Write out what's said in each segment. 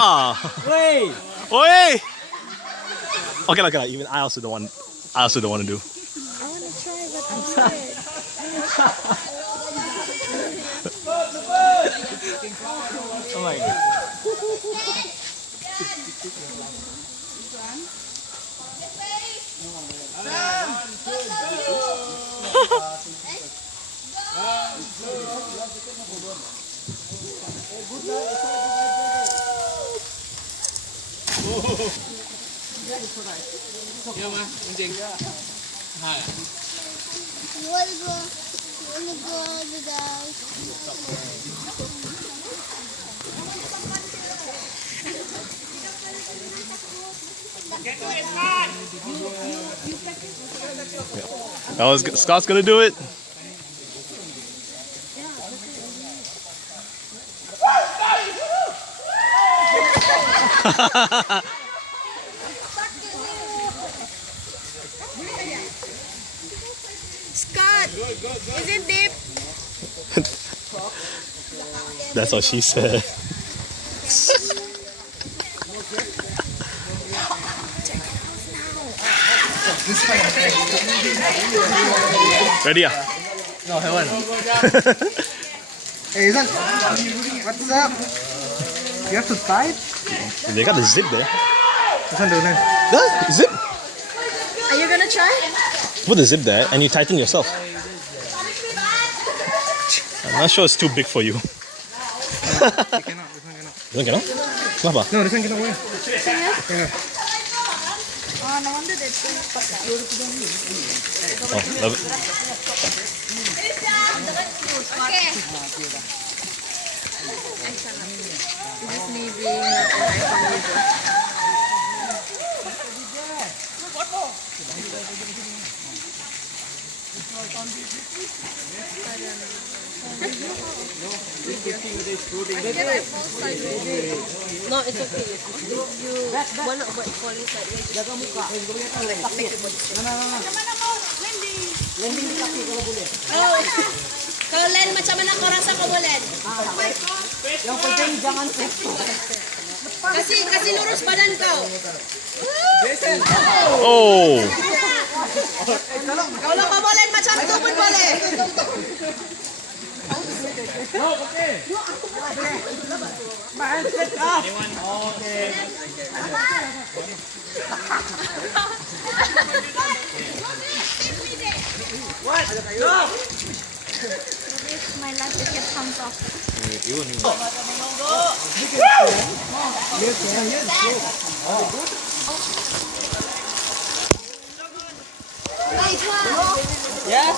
Ah. Wait. Oi! Okay, okay. Even I also don't want. I also don't want to do. I want to try, but I'm scared. Oh my god. That was Scott's gonna do it. Scott, is it deep? That's what she said. Ready? Yeah. No, I want. Hey, Ethan. What's up? You have to tie it? They got the zip there. Ethan, do it. The zip. Are you gonna try? Put the zip there and you tighten yourself. I'm not sure it's too big for you. This one cannot. This one cannot? Kenapa? No, this one cannot wear. Yeah. Oh, no wonder that's Oh, love it. okay. This is me being not an iPhone user. No, it's okay. If you want to avoid falling sideways, just kalau land macam mana kau rasa kau boleh? Yang penting jangan jatuh. Kasih lurus badan kau. Oh! Kalau kau boleh macam tu pun boleh. My last ticket comes off. Yeah?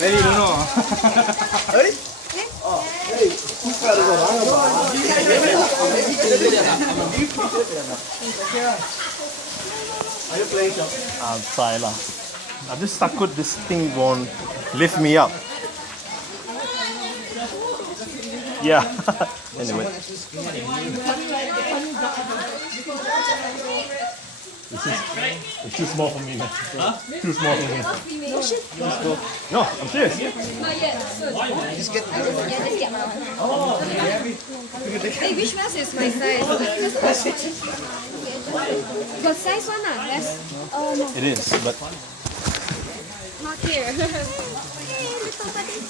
Ready to know. Are you playing? I'll try lah. I'm just stuck with this thing won't lift me up. Yeah. Anyway. It's too small for me, man. Huh? Too small for me. No, I'm serious. Just get my one. Hey, which mask is my size? Got size one ah? Yes. Oh no. It is, but Not here. Hey, little buddy.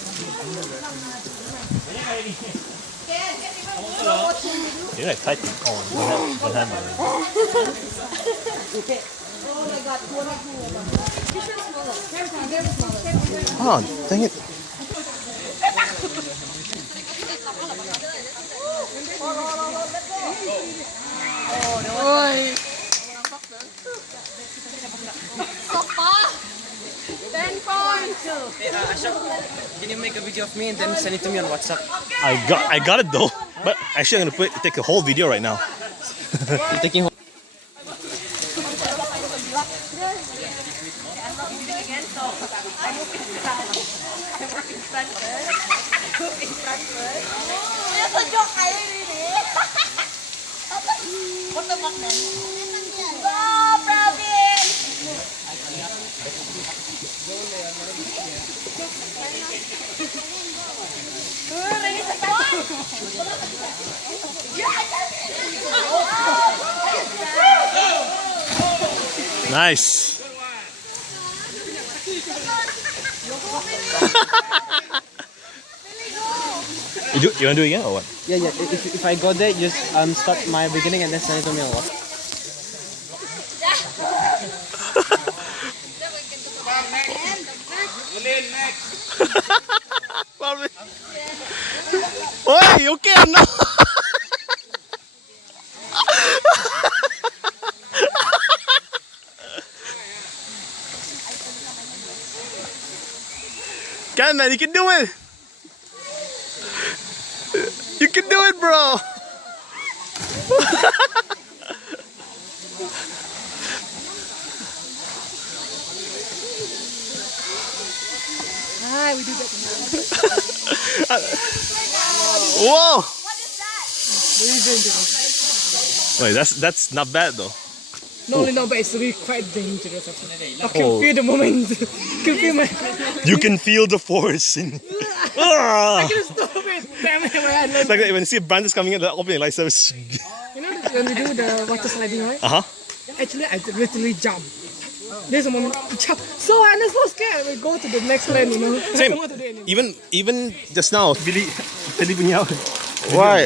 you're like tight. Oh, the handle. Oh, dang it. Oi. Sofa. 10 points. Ashok, can you make a video of me and then send it to me on WhatsApp? I got it though. But actually, I'm gonna take a whole video right now. You're taking What the fuck, man? Go, Pravin! Nice. You want to do it again or what? Yeah. If I go there, just start my beginning and then send it to me or what? Oi, okay or no? Come man, you can do it. You can do it, bro. Ah, we do that. Whoa. What is that? Wait, that's not bad though. No, but it's really quite dangerous. I can feel the moment. Can feel my. You can feel the force in. I can stop it. Damn it! It's like when you see branches coming in, the opening like so. You know when we do the water sliding, right? Actually, I literally jump. There's a moment, jump. So I'm so scared. We go to the next lane, you know. Same. I don't want to do anything. Even just now, Billy punya. Why?